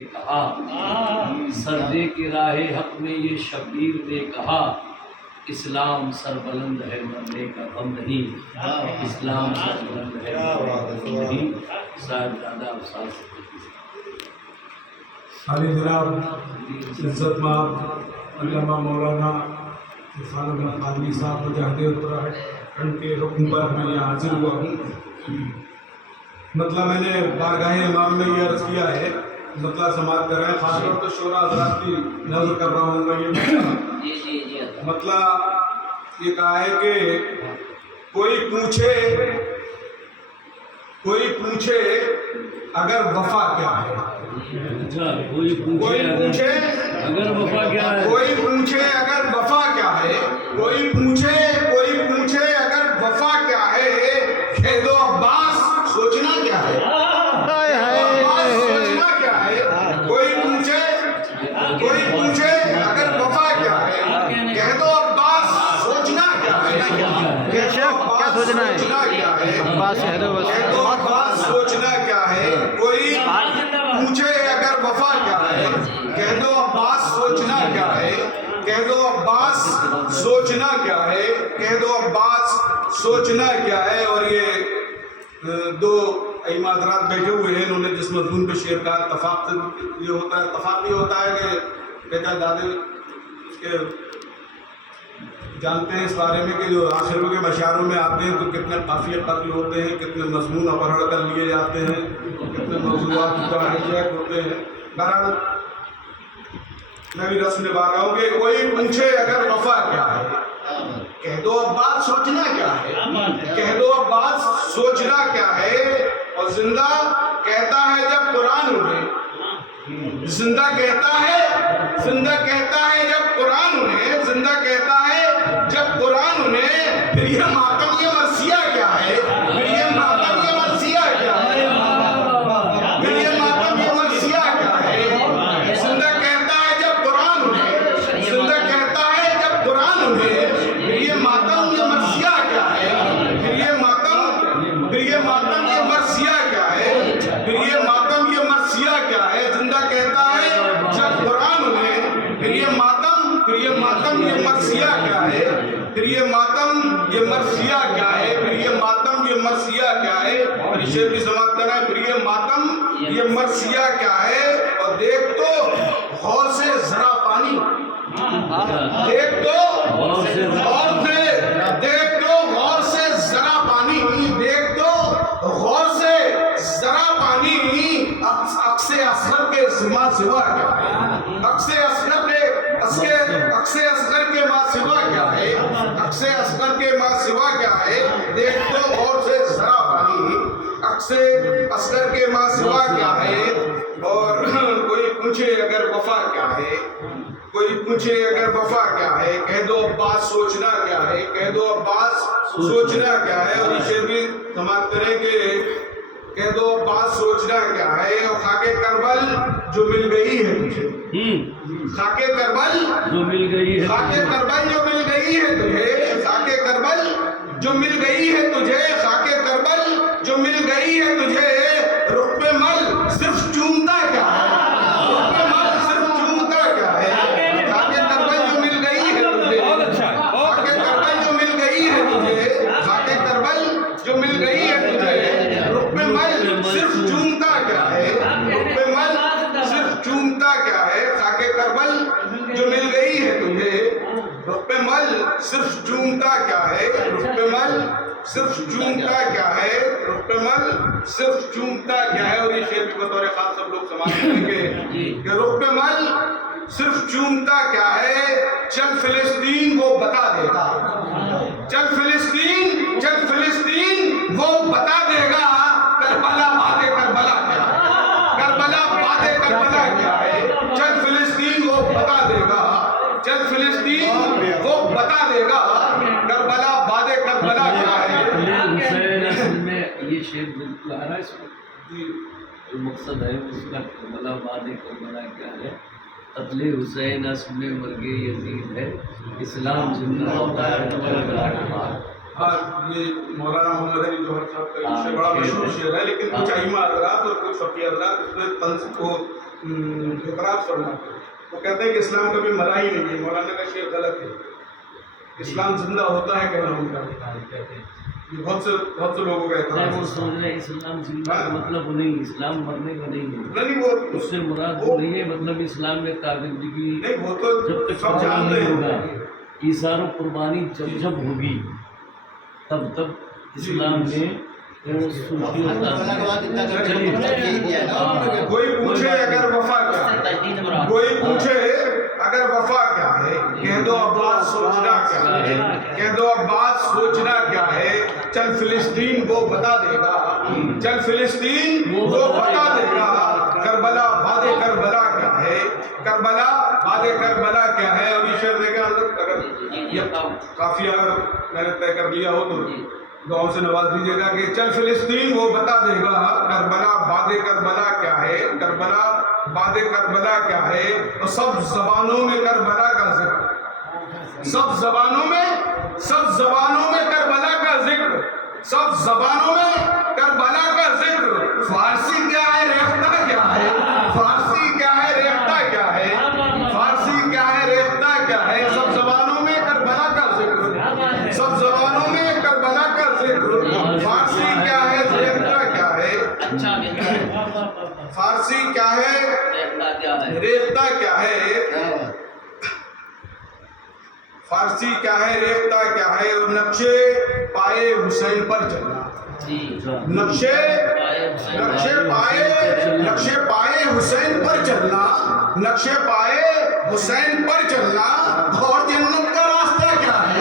کہا سردے کی راہ حق میں یہ شبیر نے کہا اسلام سربلند ہے مرنے کا غم نہیں، اسلام سربلند ہے مرنے کا غم نہیں۔ صاحب دادا افسار علی جناب عزت مآب علامہ مولانا عرفان احمد قادری صاحب مجاہد اتراکھنڈ کے حکم پر میں یہاں حاضر ہوا ہوں۔ مطلب میں نے بارگاہ امام میں یہ عرض کیا ہے، مطلب سماعت کر رہے ہیں، خاص طور پر شورا حضرات کی نظر کر رہا ہوں میں یہ مطلب یہ کہا ہے کہ کوئی پوچھے اگر وفا کیا ہے، کوئی پوچھے اگر وفا کیا ہے، کوئی پوچھے اگر وفا کیا ہے، کوئی پوچھے اگر وفا کیا ہے، کہہ دو عباس سوچنا کیا ہے، سوچنا کیا ہے، کوئی پوچھے اگر وفا کیا ہے، کہہ دو عباس سوچنا کیا ہے، کیا سوچنا ہے عباس کہہ دو بس، کہہ دو عباس سوچنا کیا ہے، کوئی پوچھے اگر وفا کیا ہے، کہہ دو عباس سوچنا کیا ہے، کہہ دو عباس سوچنا کیا ہے، کہہ دو عباس سوچنا کیا ہے۔ اور یہ دو ائمہ حضرات بیٹھے ہوئے ہیں، انہوں نے جس مضمون پہ شعر کا اتفاق یہ ہوتا ہے کہ بیٹا دادے اس کے جانتے ہیں اس بارے میں کہ جو آخروں کے مشاعروں میں آتے ہیں تو کتنے قافیے قتل ہوتے ہیں، کتنے مضمون اپہرڑ کر لیے جاتے ہیں، کتنے موضوعات ہائیجیک ہوتے ہیں۔ بہرحال میں بھی رسم نبھا رہا ہوں کہ کوئی پوچھے اگر وفا کیا ہے، کہہ دو عباس سوچنا کیا ہے، کہہ دو عباس سوچنا کیا ہے۔ اور زندہ کہتا ہے جب قرآن انہیں، زندہ کہتا ہے جب قرآن انہیں، زندہ کہتا ہے جب قرآن انہیں، پھر یہ ماتم یہ مرثیہ کیا ہے، پھر یہ ماتم یہ مرثیہ کیا ہے، پھر یہ ماتم یہ مرثیہ کیا ہے۔ زندہ کہتا ہے جب قرآن انہیں، زندہ کہتا ہے جب قرآن انہیں، پھر یہ ماتم یہ مرثیہ کیا ہے، پھر یہ ماتم یہ مرثیہ کیا ہے، پھر یہ ماتم یہ مرثیہ کیا ہے۔ زندہ کہتا ہے جب قرآن انہیں، پھر یہ ماتم یہ مرثیہ کیا ہے، پھر یہ ماتم یہ مرثیہ کیا ہے، پھر یہ ماتم یہ مرثیہ کیا ہے۔ اور یہ شعر بھی سماعت کرنا ہے، پھر یہ ماتم یہ مرثیہ کیا ہے۔ اور دیکھ تو غور سے ذرا پانی، دیکھ تو غور سے ذرا پانی، دیکھ تو غور سے ذرا پانی، عکس اصغر کے سوا کیا ہے، عکس اصغر کے ماں سوا کیا ہے، عکس اصغر کے ماں سوا کیا ہے۔ دیکھ تو غور سے ذرا پانی، عکس اصغر کے ماں سوا کیا ہے۔ اور کوئی پوچھے اگر وفا کیا ہے، کوئی پوچھے اگر وفا کیا ہے، کہہ دو عباس سوچنا کیا ہے، کہہ دو عباس سوچنا کیا ہے۔ اور اسے بھی سماعت کریں کہ کہہ دو عباس سوچنا کیا ہے۔ اور خاک کربل جو مل گئی ہے تجھے، خاک کربل جو مل گئی ہے، خاک کربل جو مل گئی ہے تجھے، خاک کربل جو مل گئی ہے تجھے، خاک کربل جو مل گئی ہے تجھے، رخ پہ مل صرف چومتا کیا ہے، رخ پہ مل صرف چومتا کیا ہے۔ خاک کربل جو مل گئی ہے تجھے، خاک کربل جو مل گئی ہے تجھے، خاک کربل جو مل گئی ہے تجھے، رخ پہ مل صرف چومتا کیا ہے، رخ پہ مل صرف چومتا کیا ہے۔ خاک کربل جو مل گئی ہے تجھے، رخ پہ مل صرف چومتا کیا ہے، رخ پہ مل صرف چومتا کیا ہے، رخ پہ مل صرف چومتا کیا ہے۔ اور یہ شعر بھی بطور خاص سب لوگ سماعت کریں گے کہ رخ پہ مل صرف چومتا کیا ہے، چل فلسطین وہ بتا دے گا، چل فلسطین وہ بتا دے گا، کربلا باد کربلا کیا ہے، کربلا باد کربلا کیا ہے۔ چل فلسطین وہ بتا دے گا، چل فلسطین وہ بتا دے گا، کربلا باد کربلا کیا ہے۔ حسین اصل میں یہ شعر بالکل آ رہا ہے، اس میں جو مقصد ہے اس کا کربلا باد کربلا کیا ہے۔ قتل حسین اصل میں مرگ یزید ہے، اسلام زندہ ہوتا ہے کربلا کے بعد۔ یہ مولانا محمد علی جوہر صاحب کا اس سے بڑا مشہور شعر ہے، لیکن کچھ ائمہ حضرات اور کچھ فقیہ حضرات اس میں طنز کو اعتراف کرنا. وہ کہتے ہیں کہ اسلام کبھی مرا ہی نہیں ہے. مولانا کا شعر غلط ہے. اسلام زندہ ہوتا ہے کہنا ان کا. یہ بہت سے لوگوں کا اعتراض وہ ہے. سمجھ رہے ہیں اسلام زندہ کا مطلب وہ نہیں، اسلام مرنے کا نہیں ہے. نہیں وہ اس سے مراد وہ نہیں ہے، مطلب اسلام میں کارکردگی نہیں، وہ تو جب تک سب ختم جانتے نہیں ہیں. ہوگا، ایثار و قربانی جب جب ہوگی تب اسلام میں وہ صوفی ہوتا ہے. کوئی پوچھے اگر وفا کیا ہے، کوئی پوچھے اگر وفا کیا ہے، کہہ دو عباس سوچنا کیا ہے، کہہ دو عباس سوچنا کیا ہے. چل فلسطین وہ بتا دے گا، چل فلسطین وہ بتا دے گا. کربلا باد کربلا کیا ہے، کربلا باد کربلا کیا ہے. اور یہ شعر دیکھیں اگر یہ کافی اگر میں نے طے کر لیا ہو تو دعاؤں سے نواز دیجیے گا کہ چل فلسطین وہ بتا دے گا. کربلا باد کربلا کیا ہے، کربلا باد کربلا کیا ہے. اور سب زبانوں میں کربلا کا ذکر، سب زبانوں میں کربلا کا ذکر، سب زبانوں میں کربلا کا ذکر. فارسی کیا ہے، ریختہ کیا ہے، فارسی کیا ہے، ریختہ کیا ہے، فارسی کیا ہے، ریختہ کیا ہے. سب زبانوں میں کربلا کا ذکر، سب زبانوں میں کربلا کا ذکر. فارسی کیا ہے، ریختہ کیا ہے، فارسی کیا ہے، ریختہ کیا ہے. فارسی کیا ہے، ریختہ کیا ہے. اور نقشے پائے حسین پر چلنا، نقشے پائے حسین پر چلنا، نقشے پائے حسین پر چلنا. اور جنت کا راستہ کیا ہے،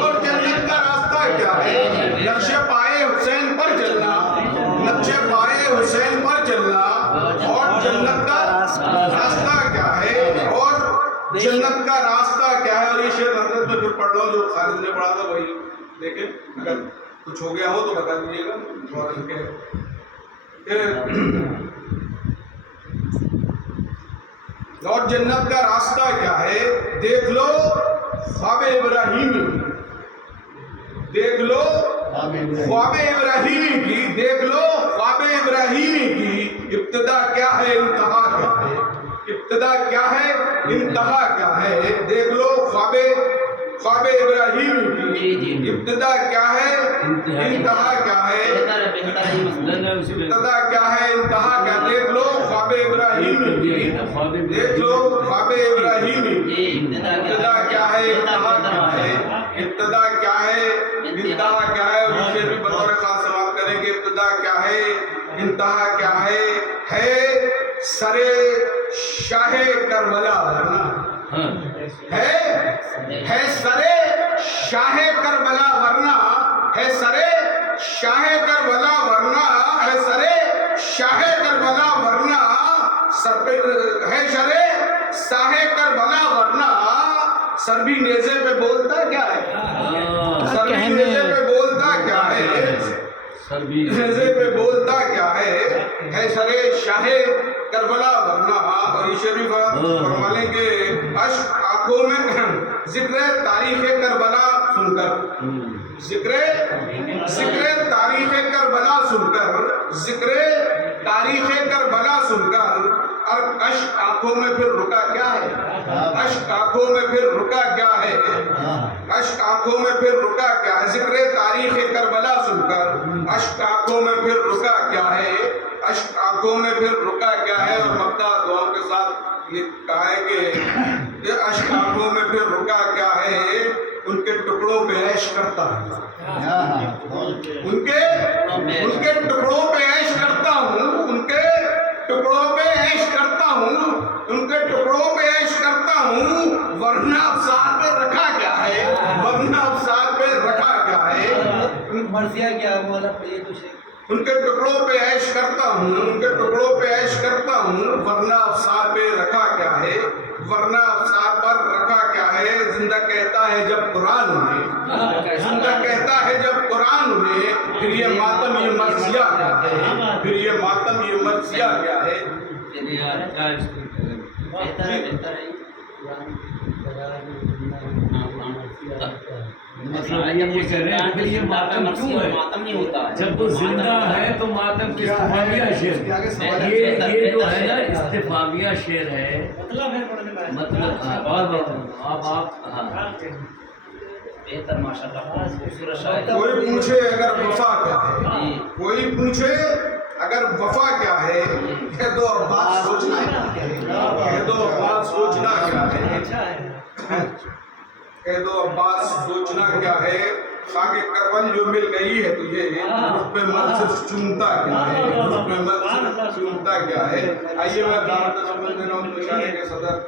اور جنت کا راستہ کیا ہے. نقشے پائے حسین پر چلنا، نقشے پائے حسین پر چلنا. اور جنت کا راستہ کیا ہے، اور جنت کا راستہ کیا ہے. اور یہ شعر حضرت میں پھر پڑھ رہا ہوں جو خالد نے پڑھا تھا وہی دیکھیں. اگر کچھ ہو گیا ہو تو بتا دیجیے گا. اور جنت کا راستہ کیا ہے. دیکھ لو خواب ابراہیمی، دیکھ لو خواب ابراہیمی کی، دیکھ لو خواب ابراہیمی کی. ابتدا کیا ہے، انتہا کیا ہے، ابتدا کیا ہے، انتہا کیا ہے. دیکھ لو خواب ابراہیمی کی. ابتدا کیا ہے، انتہا کیا ہے، ابتدا کیا ہے، انتہا کیا. دیکھ لو خواب ابراہیمی کی، دیکھ لو خواب ابراہیمی کی. ابتدا کیا ہے، انتہا کیا ہے، ابتدا کیا ہے، انتہا کیا ہے. اور یہ شعر بھی بطور خاص سماعت کریں گے. ابتدا کیا ہے، انتہا کیا ہے سرے شاہ کربلا ورنہ، ہے سرے شاہ کربلا ورنہ، ہے سرے شاہ کربلا ورنہ، ہے سرے شاہ کربلا ورنہ. سر پہ ہے شرے شاہ کربلا ورنہ. سر بھی نیزے پہ بولتا کیا ہے، سر بھی نیزے پہ بولتا کیا ہے، نیزے پہ بولتا کیا ہے سرے شاہ کربلا ورنہ. اور یہ شعر بھی فرما لیں کہ اشک آنکھوں میں ذکر تاریخ کربلا سن کر، ذکر تاریخ کربلا سن کر، ذکر تاریخ کربلا سن کر. اور اشک آنکھوں میں پھر رکا کیا ہے، اشک آنکھوں میں پھر رکا کیا ہے، اشک آنکھوں میں پھر رکا کیا ہے. ذکر تاریخ کربلا سن کر اشک آنکھوں میں پھر رکا کیا ہے، اشک آنکھوں میں پھر رکا کیا ہے. اور مکہ دعاؤں کے ساتھ یہ کہا ہے کہ یہ اشک آنکھوں میں پھر رکا کیا ہے. ان کے ٹکڑوں پہ عیش کرتا ہوں، ان کے ٹکڑوں پہ عیش کرتا ہوں، ان کے ٹکڑوں پہ عیش کرتا ہوں، ان کے ٹکڑوں پہ عیش کرتا ہوں. ورنہ افسار پہ رکھا کیا ہے، ورنہ افسار پہ رکھا کیا ہے. مرثیہ کیا مولا پہ یہ کچھ ان کے ٹکڑوں پہ عیش کرتا ہوں، ان کے ٹکڑوں پہ عیش کرتا ہوں. ورنہ افسار پہ رکھا کیا ہے، ورنہ افسار پر رکھا کیا ہے. زندہ کہتا ہے جب قرآن میں، زندہ کہتا ہے جب قرآن میں. پھر یہ ماتم یہ مرثیہ کیا ہے، پھر یہ ماتم یہ مرثیہ کیا ہے. مطلب یہ کہہ رہے ہیں پھر یہ ماتم کیوں ہے؟ ماتم نہیں ہوتا ہے جب وہ زندہ ہے تو ماتم کس استفامیہ شعر یہ جو ہے نا استفامیہ شعر ہے مطلب اب آپ ہاں بہتر ماشاء اللہ خوبصورت شاعری کوئی پوچھے اگر وفا کیا ہے، کوئی پوچھے اگر وفا کیا ہے، کہہ دو عباس سوچنا کیا ہے، کہہ دو عباس سوچنا کیا ہے، کہہ دو عباس سوچنا کیا ہے، خاک کربل جو مل گئی ہے تجھے رخ پہ مل صرف چومتا کیا ہے، رخ پہ مل صرف چومتا کیا ہے۔ آئیے میں دعوت سمجھ دے رہا ہوں تو اشارے کے صدر